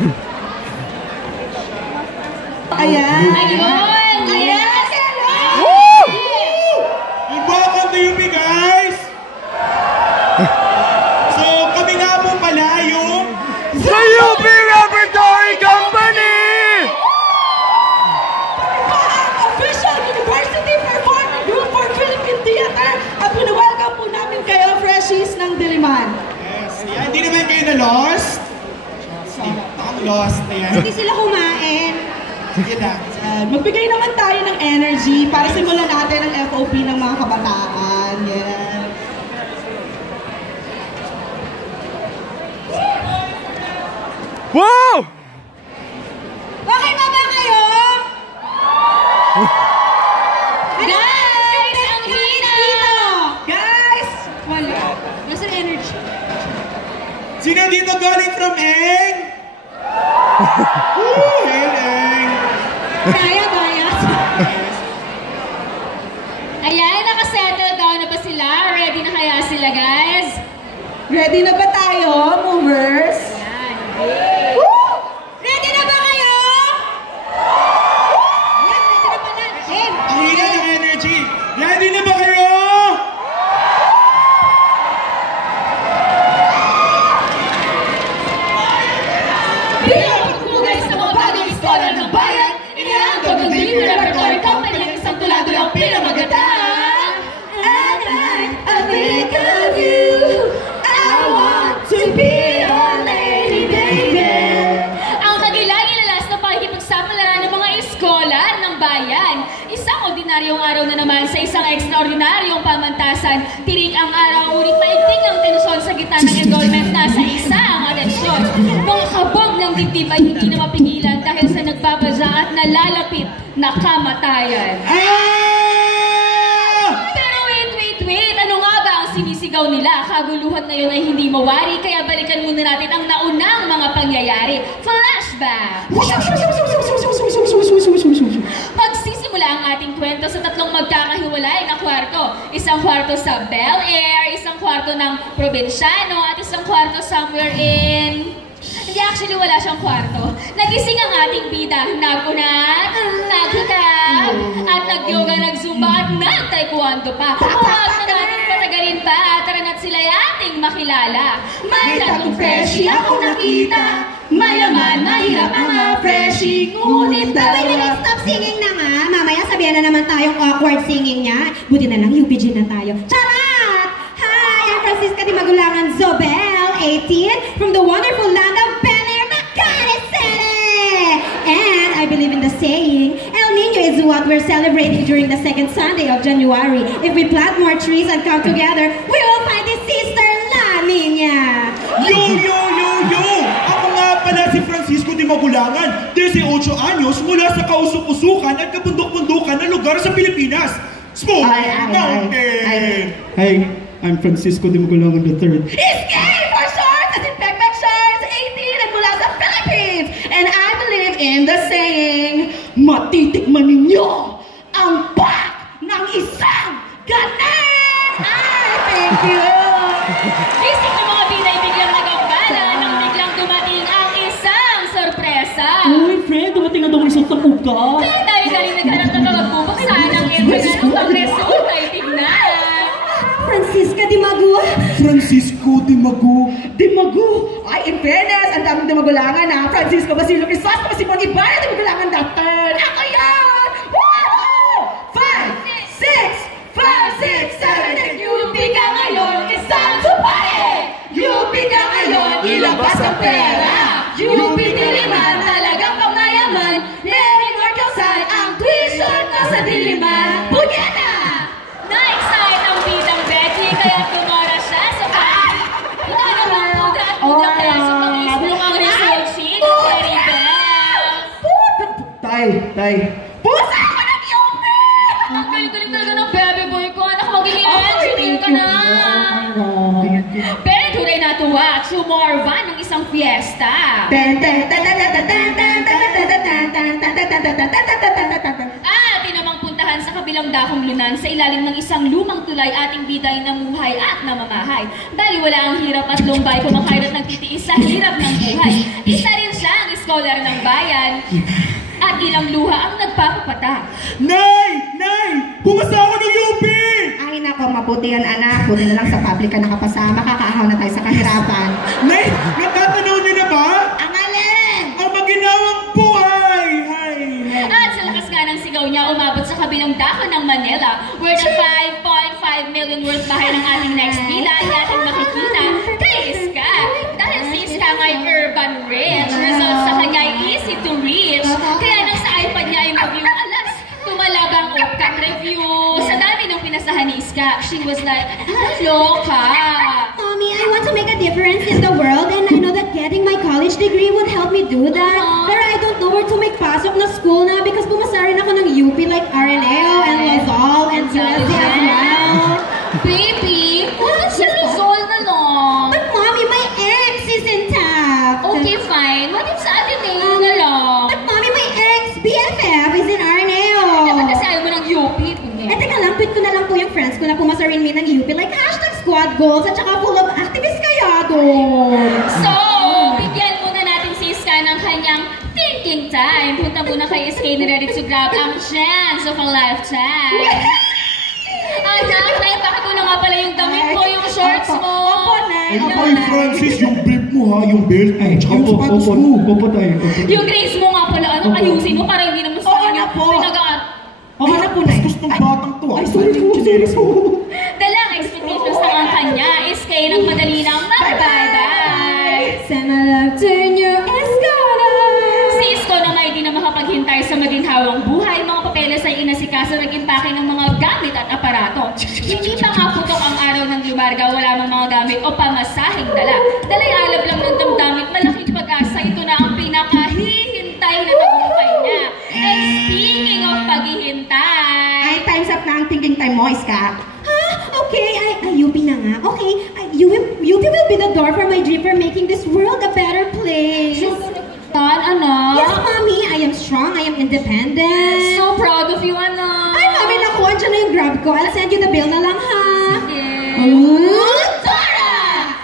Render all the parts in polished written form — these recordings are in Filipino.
Ayan! Ayun! Ayan! Woo! And welcome to UP, guys! So, kami nga po pala yung The UP Repertory Company! Official University Performing Group for Philippine Theater at welcome po namin kayo, Freshies ng Diliman. Yes, yeah, hindi naman kayo na-lost. Lost, ayan. Hindi sila kumain. Sige na. Magbigay naman tayo ng energy para simulan natin ang FOP ng mga kabataan. Yeah. Wow! Okay ba kayo? Guys! Ang hina! Guys! Wala. Nasa energy. Sino dito galing from Eng? Woo! Hail Eng! Kaya. Ayan, nakasettle down na ba sila? Ready na kaya sila, guys? Ready na ba tayo, movers? Ayan. Woo! Ready na ba kayo? Ayan, ready na pala. Ang hina ng energy. Ready na ba kayo? Bilang pagpugay sa mga bagong scholar ng bayan, inihandog ng Diliman Repertory Company ang isang tula-tulang pinamaganda. And I think of you. I want to be your lady, baby. Ang kagilang-ilalas na pakikipagsapalaran ng mga iskolar ng bayan. Isang ordinaryong araw na naman sa isang ekstraordinaryong pamantasan. Tirik ang araw, ngunit maigting ang tensyon sa gitna ng enrollment na sa isa ang atensyon. Mga kabog ng dibdib ay hindi na mapigilan dahil sa nagbabaza at nalalapit na kamatayan. Pero wait, ano nga ba ang sinisigaw nila? Kaguluhan na yun ay hindi mawari, kaya balikan muna natin ang naunang mga pangyayari. Flashback! Magsisimula ang ating kwento sa tatlong magkakahiwalay na kwarto. Isang kwarto sa Bel Air, isang kwarto ng probinsyano, at isang kwarto somewhere in... Hindi, actually wala siyang kwarto. Nagising ang ating bida. Nagunat, naghikap, at nag-yoga, nag-zumba, at nag-taekwondo pa. Huwag na natin patagalin pa. Tara na't sila'y ating makilala. May tatlong freshie ako nakita. Mayaman, mahirap ang mga freshie. Ngunit dalawa. Stop singing na nga. Mamaya sabihan na naman tayong awkward singing niya. Buti na lang UPG na tayo. Charot! Hi, I'm Francisca Di Magulangan Zobel, 18, from the wonderful land of Bel Air, Makati City! And I believe in the saying, El Nino is what we're celebrating during the second Sunday of January. If we plant more trees and come together, we will find the sister La Nina! Yo! Ako nga pala si Francisco Di Magulangan, 18 anyos mula sa kausok-usukan at kabundok-bundukan na lugar sa Pilipinas. Smoke Mountain! Hi, I'm Francisco Di Magulangan III. He's gay for short, as in Peck Shorts, 18 and mula sa Philippines. And I believe in the saying, matitikman ninyo ang back ng isang ganing! Ay, thank you! Isip ng mga binay biglang nagambala nang biglang dumating ang isang sorpresa. Uy, friend, dumating na daw isang tapuka. Kaya tayo galing naghanap ng magbubuksan ang international kongreso ay tignan. Francisca Di Magu. Francisco Di Magu. Di Magu. Ay, in fairness, ang daming Di Magulangan ha. Francisco Basilio Crisostomo, si Pong Ibarra Di Magulangan Doctor. Ako yan! Woohoo! 5, 6, 5, 6, 7, 8. UP ka ngayon, isang supay! UP ka ngayon, ilabas ang pera! UP Diliman, talagang pamayaman. Learning or Kausan, ang tuition ko sa Diliman. Punyeta! Na-excite ang bidang Betty kaya tumora siya sa puda kaya sa pang-isbong ang result sheet ng Terry Bell. Tay. Pusa ako ng UP! Ang galing-galing talaga ng baby boy ko. Anak, magiging engineer ka na. Pero tunay na tuwa at sumorban ng isang fiesta. Tinamang puntahan sa kabilang dakong lunan sa ilalim ng isang lumang tulay ating biday na muhay at namamahay. Dahil wala ang hirap at lumbay, kumakain at nagtitiis sa hirap ng buhay. Isa rin siya ang scholar ng bayan, at ilang luha ang nagpapapatak. Nay! Nay! Pumasa ako ng UP! Ay nako, mabuti yan anak. Buti na lang sa public ka nakapasa. Makakaahaw na tayo sa kahirapan. Nay! Natatanaw niyo na ba? Ang alin! Ang maginawang buhay! Ay! At sa lakas nga ng sigaw niya, umabot sa kabilang dahon ng Manila, where the 5.5 million worth bahay ng ating next pila ay ating makikita kay Iska. Dahil si Iska nga'y urban rich, results sa kanya ay easy to reach. Kaya nang sa iPad niya ay mag-view, alas, tumalabang upcat review. Sa dami ng pinasahan ni Iska, she was like, hello ka. Mommy, I want to make a difference in the world and I know that getting my college degree would help me do that. Pero I don't know where to make pasok na school na because pumasa rin ako ng UP like Araneo and Lozal and USD as well. Baby, bakit si Luzol na lang? But Mommy, my ex is intact. Okay, fine. What if sa Ateneo na lang? But Mommy, my ex, BFF, is in Araneo. Dapat kasi ayaw mo ng UP. Teka lang, tweet ko na lang po yung friends ko na pumasa rin min ng UP like #squad goals at saka full of activists kaya doon. So, bigyan muna natin si Iska ng kanyang thinking time. Punta muna kay Iska na ready to grab ang chance of a lifetime. Anak, naipakit ko na nga pala yung damit mo, yung shorts mo. Opo, Nay. Opo, Francis, yung brief mo ha, yung belt mo, tsaka yung sapatos mo. Opo tayo. Yung grace mo nga pala, ano, ayusin mo para hindi naman sa kanya pinagaan. Oo na po, Nay. Bastos ng batang to. Ay, sorry po. Dala ang expectations ng ang kanya, Iska ay nagmadali ng mag-bye-bye. Send my love to your Escada. Si Isko na nga hindi na makapaghintay sa maginhawang buhay, mga papeles ay inasikaso nag-impake ng mga gamit at aparato. Hindi pa nga putok ang araw ng lumarga, wala mang mga gamit o pamasahing dala. Dalay alab lang ng damdamit, malaking pag-asa, ito na ang pinakahihintay na tagumpay niya. And speaking of paghihintay, Ay, time's up na ang thinking time mo, Iska. Okay, UP na nga. Okay, UP will be the door for my dream for making this world a better place. anak. Yes, Mommy, I am strong, I am independent. So proud of you, anak. Ay, Mommy, naku, andyan na yung grab ko. I'll send you the bill na lang, ha? Dora!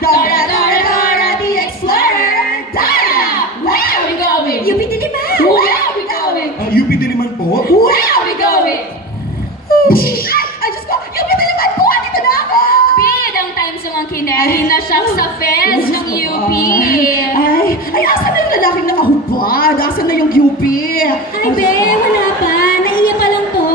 Dora, Dora, Dora, the Explorer! Dora! Where are we going? UP Diliman! Where are we going? UP Diliman po? Where are we going? Ay, Diyos ko! Yung pinaliman ko! Dito na ako! Bid ang time song ang kineri na siya sa fence ng UP. Ay, asan na yung lalaking nakahubad? Asan na yung UP? Ay, be, wala pa. Naiya pa lang to.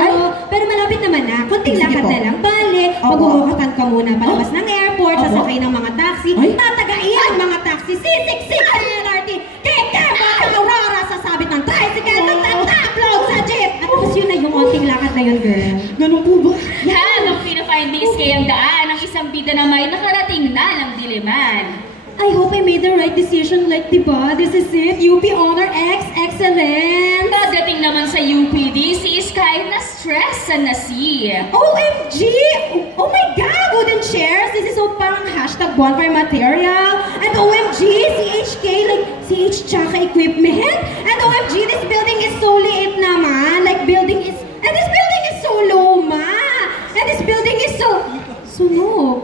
Pero malapit naman na. Kunting Sige lakad po. na lang. Balik, Opo. maghuhukatan ka muna palabas ng airport, Opo. sasakay ng mga taxi, Ay. tatagain ang mga taxi, sisiksik sa LRT, kaya ang Aurora sasabit ng tricycle, magta-upload sa jeep. At tapos yun na yung konting lakad na yun, girl. Ganun po ba? Yan ang pina-find days kay ang daan ng isang bida na may nakarating na ng Diliman. I hope I made the right decision, like, diba? This is it. UP Honor X Excellence. Pagdating naman sa UPD, si Sky na stress sa nasi. OMG! Oh my God! Wooden chairs! This is so parang #bonfire material. And OMG! CHK, like CH tsaka equipment. And OMG! This building is so liit naman. Like building is... And this building is so low, ma! And this building is so... Sunog.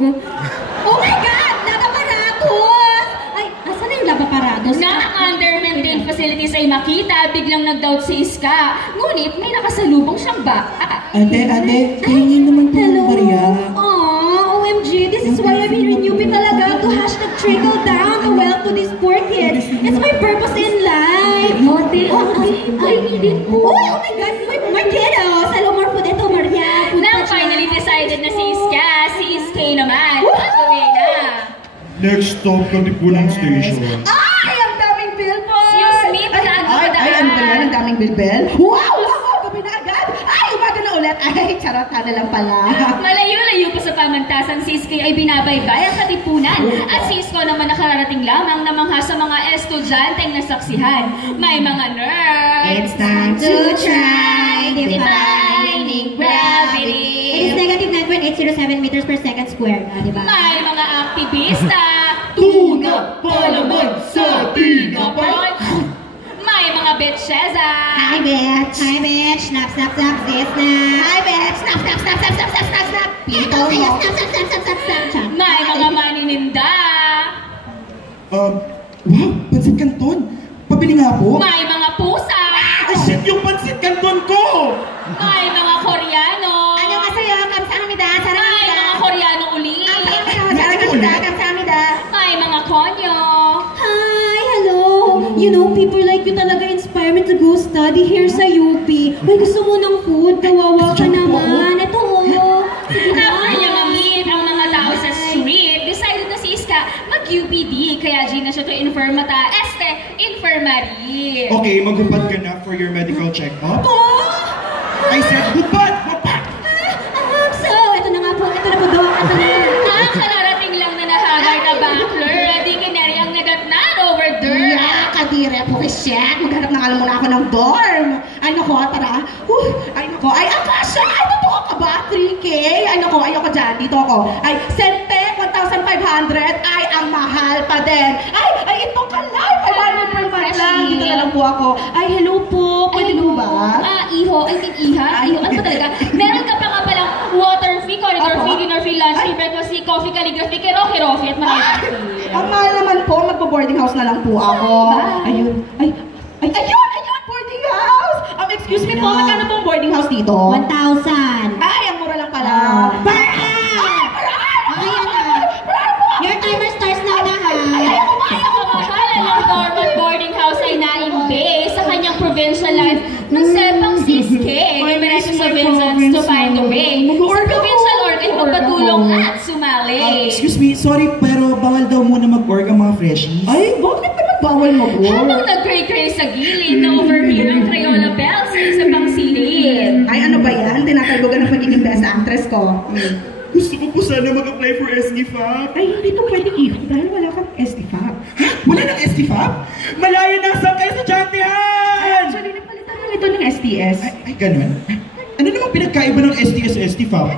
Oh my God! Labaparados! Ay, asan na yung labaparados? Na ang under-maintained facilities ay makita, biglang nag-doubt si Iska. Ngunit may nakasalubong siyang baka. Ate, tingin naman po ng barya. Aww, OMG, this is why I'm here in UP talaga to #trickle down the wealth to these poor kids. It's my purpose in life. Oh my God, my kiddos. Hello, more food. Ito, Maria. Food Nang pa siya. finally decided na si Iska, si Iskay naman. Patuloy na. Next stop, Katipunan Station. Ay, ang daming billboard! Excuse me, padaan ko, Ay, padaan. ano ba yan? Ang daming billbell? Wow! Gabi na agad! Ay, umaga na ulit! Ay, charot na lang pala. Malayo-layo pa sa pamantasan, si Iskay ay binabaybay ang Katipunan. At si Isko naman nakararating lamang namangha sa mga estudyanteng nasaksihan. May mga nerds. It's time to try defining gravity. It is negative 9.807 meters per second square. Diba? May mga aktivista. Tuna, palaman sa tinapay. May mga bitchesa. Hi, bitch. Hi, bitch. Snap, snap, snap. This na. Hi, bitch! Snap, snap, snap, snap, snap, snap, snap, snap! Ito, kaya snap, snap, snap, snap, snap, snap, snap. May mga manininda. Wow, Pansit Canton. Pabili nga po. May mga pusa. Ay, shit, yung pansit canton ko! May mga Koreano. 안녕하세요. 감사합니다. May 사랑합니다. mga Koreano uli. 사랑합니다. 감사합니다. May mga konyo. Hi, hello. You know, people like you talaga inspire me to go study here sa UP. May gusto mo ng food, kawawa ka naman. Ito, oh. After niya ma-meet ang mga tao sa street, decided na si Iska mag-UPD. Kaya Gina siya to infirmary. Okay, maghubad ka na for your medical check-up. I said, hubad! Hubad! So, ito na nga po. Ito na po daw. Ito na. Ang kararating lang na nahagar na bachelor, di kinari ang nagatnan over there. Kadire po kay Shek. Maghanap na nga lang muna ako ng dorm. Ay, nako, tara. Ay, nako. Ay, Akasha! Ay, totoo ka ba? 3K? Ay, nako, ayoko dyan. Dito ako. Ay, Sente, 1,500. Ay, ang mahal pa din. Ay, ito ka lang. 500 per month lang. Dito na lang po ako. Ay, hello po. Pwede mo ba? Iho, I think Iha. Iho, ano ba talaga? Meron ka pa nga palang water fee, corridor fee, dinner fee, lunch fee, breakfast fee, coffee, calligraphy, kiroki, at marami fee. Ang mahal naman po. Magpo-boarding house na lang po ako. Ayun. Ayun, boarding house. Excuse me po, magkano po ang boarding house dito? 1,000. Ay, ang mura lang pala. Your timer starts now na, ha? Sa kamahalan ng dorm boarding house ay naimbase sa kanyang provincial life ng Sepang Siske. Diretso sa Vincent to find a way. Sa provincial org ay magpatulong at sumali. Excuse me, sorry, pero bawal daw muna mag-org ang mga freshies. Ay, bakit naman bawal mag-work? Habang nag-cray-cray sa gilid na overhear ang Crayola Bell sa isa pang silid. Ay, ano ba yan? Tinatalbogan ng pagiging best actress ko. Gusto ko po sana mag-apply for SDFAP. Ay, hindi to pwede ihop dahil wala kang SDFAP. Ha? Wala ng SDFAP? Malaya na sa estudyantehan! Actually, napalitan na ito ng STS. Ay, ganun? Ano namang pinagkaiba ng STS sa SDFAP?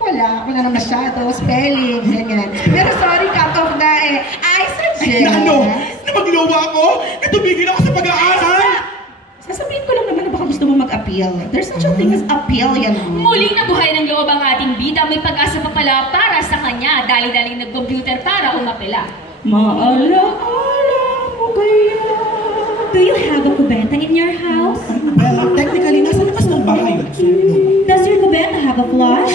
Wala naman masyado. Spelling, ganyan. Pero sorry, cut off na eh. I suggest... Na ano? Na magluwa ako? Na tumigil ako sa pag-aaral? Sasabihin ko lang naman na baka gusto mo mag-appeal. There's such a thing as appeal, yan. Muling nabuhay ng loob ang ating bida, may pag-asa pa pala para sa kanya. Dali-daling nag-computer para umapela. Maala-ala mo kaya. Do you have a kubeta in your house? Well, technically, nasa labas ng bahay yun. So, Does your kubeta have a flush?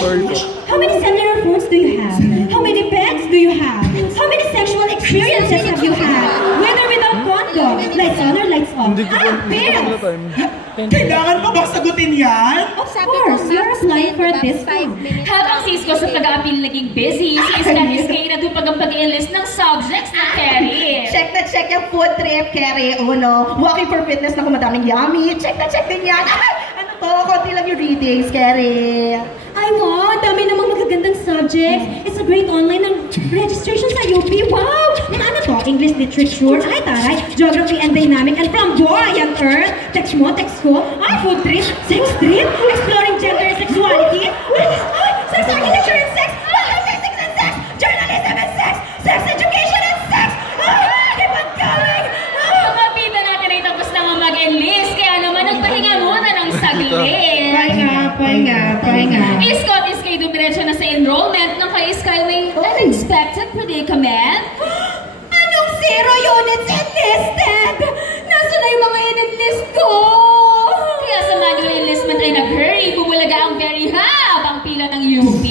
How many cellular phones do you have? How many pets do you have? How many sexual experiences have you had? With or without condom? Lights on or lights off? Pills! kailangan pa bang sagutin yan? Of course, you're applying for this one. Habang si Isko sa pag-aapil naging busy, si Iska inatupag ang pag-enlist ng subjects ng Kerry. Check na check yung food trip, Kerry. Uno, walking for fitness na kumadaming yummy. Check na check din yan. Ay, ano to? Konti lang yung readings, Kerry. Ay, wow! Dami namang magagandang subjects. It's a great online ng registration sa UP. Wow! Mga ano to? English literature. Ay, taray. Geography and dynamic. And from Boy and Earth. Text mo, text ko. Ay, food trip. Sex trip. Exploring gender and sexuality. Ay, sex architecture and sex. Physics and sex. Journalism and sex. Sex education and sex. Ay, keep on going. Mga bida natin ay tapos na nga mag-enlist, kaya naman nagpahinga muna ng saglit. Pahinga. Isko at Iskay dumiretso na sa enrollment ng kay Skyway unexpected predicament. Anong 0 units enlisted? Nasaan na yung mga in-enlist ko? Kaya sa manual enlistment ay nag-hurry, bumulaga ang very habang pila ng UP.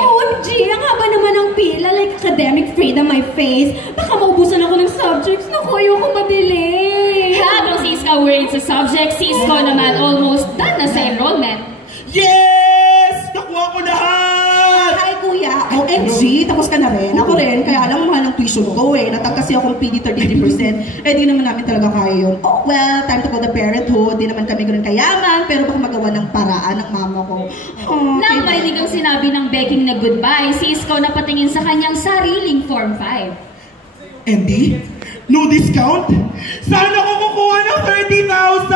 OMG, ang haba naman ng pila, like academic freedom my face. Baka maubusan ako ng subjects. Naku, ayoko madelay. Habang si Iska worried sa subject, si Isko naman almost done na sa enrollment. Yes! Nakuha ko lahat! Hi, kuya. OMG, tapos ka na rin. Ako rin, kaya alam mo mahal ng tuition ko eh. Natag kasi akong PD 33%. Eh, di naman namin talaga kaya yun. Oh, well, time to call the parenthood. Di naman kami ganun kayaman, pero baka magawa ng paraan ng mama ko. Oh, Nang marinig ang sinabi ng begging na goodbye, si Isko napatingin sa kanyang sariling Form 5. Andy? No discount? Saan ako kukuha ng 30,000?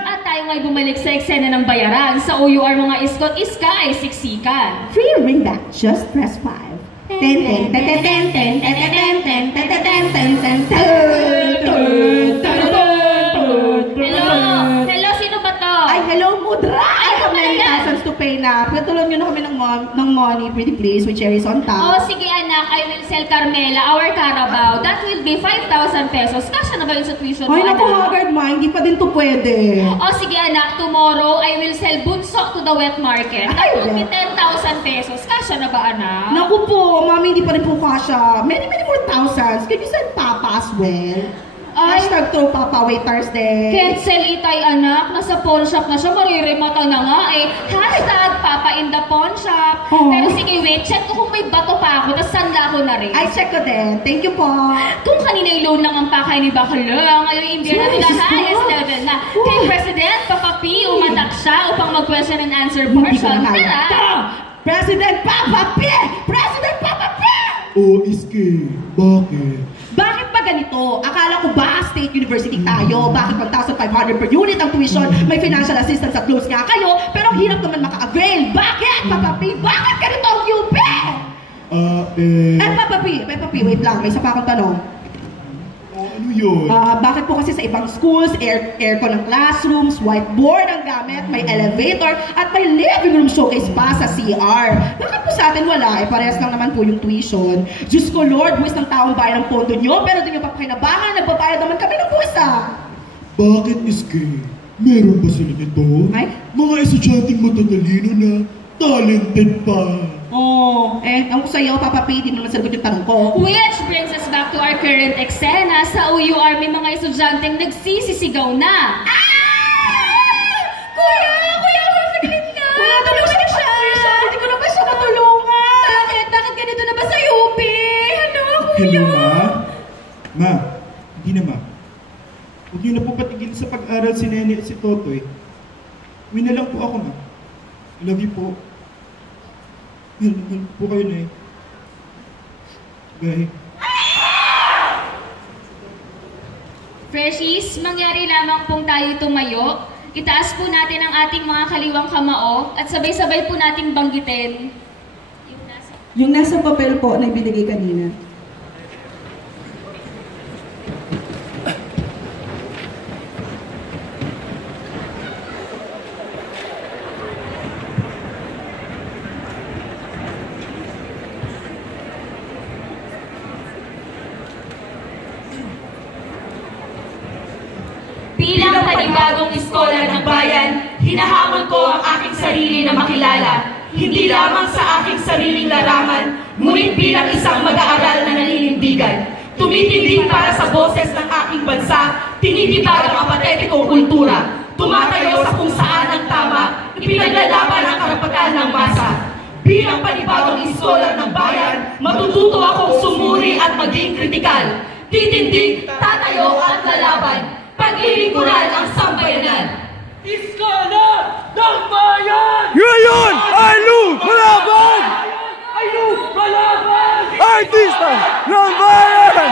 At tayo ay bumalik sa eksena ng bayaran. Sa OUR mga Isko at Iska ay siksikan. Free ringback, just press 5. Hello, sino ba to? Ay, hello, Mudra! I have many thousands to pay na. Patulong nyo na kami ng ng money, pretty please, with cherries on Oh, top. sige anak, I will sell Carmela, our Carabao. That will be 5,000 pesos. Kasya na ba yun sa tuition mo, Ay, naku, anak? Haggard ma, hindi pa din to pwede. Oh, sige anak, tomorrow I will sell bunsok to the wet market. That Ay, will be wet. 10,000 pesos. Kasya na ba, anak? Naku po, mami, hindi pa rin po kasha. Many more thousands. Can you send Papa as well? Ay. Hashtag throw Papa waiters din. Cancel itay anak, nasa pawn shop na siya, maririmata na nga eh. Hashtag Papa in the pawn shop. Oh. Pero sige, wait, check ko kung may bato pa ako, tapos sanda ko na rin. Ay, check ko din. Thank you po. Kung kanina yung loan lang ang pakay ni Bakala, ngayon hindi na Yes, the yes, highest yes. level na. Oh. Kay President Papa P, umatak siya upang mag-question and answer Hindi ko portion. na kaya. Tara! President Papa P! President Papa P! Oh, Iske, bakit? Bakit ba ganito? Akala ko ba state university tayo? Bakit 1,500 per unit ang tuition? May financial assistance at loans nga kayo, pero hirap naman maka-avail. Bakit, Papa P? Bakit ganito ang UP? Papa P, wait lang. May isa pa akong tanong. Ano yun? Bakit po kasi sa ibang schools, aircon ng classrooms, whiteboard ang gamit, may elevator, at may living room showcase pa sa CR? Bakit po sa atin wala? Parehas lang naman po yung tuition. Diyos ko Lord, buwis ng taong bayan ang pondo nyo, pero di nyo papakinabangan, nagbabayad naman kami ng buwisa. Bakit, Iske? Meron ba sila nito? Ay? Mga estudyanteng matatalino na talented pa. Ang sa'yo, Papa P, di mo naman sagot yung tanong ko. Which brings us back to our current eksena. Sa UUR may mga estudyanteng nagsisisigaw na. Kuya, saglit ka. Kuya, tulungan niyo siya! Hindi ko naman siya matulungan! Bakit ganito na ba sa UP? Ano, kuya? Hello, Ma? Hindi na, Ma. Huwag niyo na po patigil sa pag-aral si Nene at si Totoy. Uwi na lang po ako, Ma. I love you po. Mahal po kayo na eh. Bye. Freshies, mangyari lamang pong tayo tumayo. Itaas po natin ang ating mga kaliwang kamao at sabay-sabay po nating banggitin. Yung nasa papel po na ibinigay kanina. Bilang panibagong iskolar ng bayan, hinahamon ko ang aking sarili na makilala, hindi lamang sa aking sariling larangan, ngunit bilang isang mag-aaral na naninindigan. Tumitindig para sa boses ng aking bansa, tinitibag ang apatetikong kultura, tumatayo sa kung saan ang tama, ipinaglalaban ang karapatan ng masa. Bilang panibagong iskolar ng bayan, matututo akong sumuri at maging kritikal. Titindig, tatayo at lalaban. Paglilingkuran ang sambayanan. Iskolar ng bayan! Ngayon ay lumalaban! Ay lumalaban! Artista ng bayan!